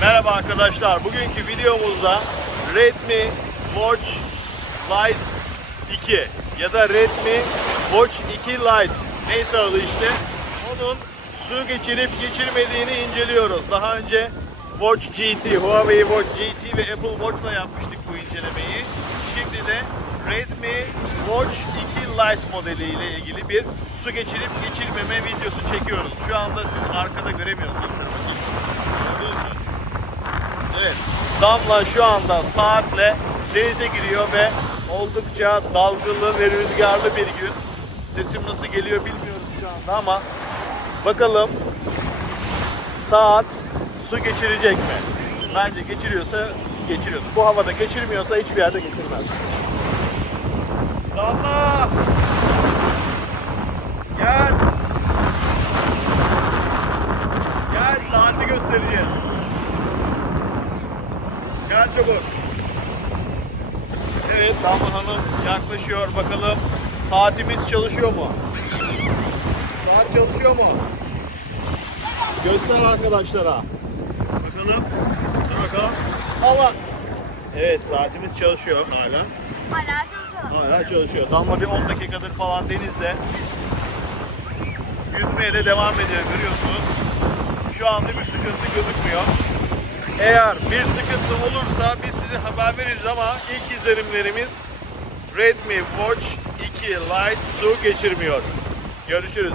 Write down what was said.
Merhaba arkadaşlar. Bugünkü videomuzda Redmi Watch Lite 2 ya da Redmi Watch 2 Lite neyse adı işte onun su geçirip geçirmediğini inceliyoruz. Daha önce Watch GT, Huawei Watch GT ve Apple Watch'la yapmıştık bu incelemeyi. Şimdi de Redmi Watch 2 Lite modeliyle ilgili bir su geçirip geçirmeme videosu çekiyoruz. Şu anda siz arkada göremiyorsunuz. Damla şu anda saatle denize giriyor ve oldukça dalgalı ve rüzgarlı bir gün. Sesim nasıl geliyor bilmiyoruz şu anda ama bakalım saat su geçirecek mi? Bence geçiriyorsa geçiriyor. Bu havada geçirmiyorsa hiçbir yerde geçirmez. Damla! Çabuk. Evet Damla Hanım yaklaşıyor bakalım. Saatimiz çalışıyor mu? Saat çalışıyor mu? Göster arkadaşlara. Bakalım. Dur bakalım. Allah. Evet saatimiz çalışıyor hala. Hala çalışıyor. Hala çalışıyor. Damla bir 10 dakikadır falan denizde. Yüzmeye de devam ediyor görüyorsunuz. Şu anda bir sıkıntı gözükmüyor. Eğer bir sıkıntı olursa biz size haber veririz ama ilk izlenimlerimiz Redmi Watch 2 Lite su geçirmiyor. Görüşürüz.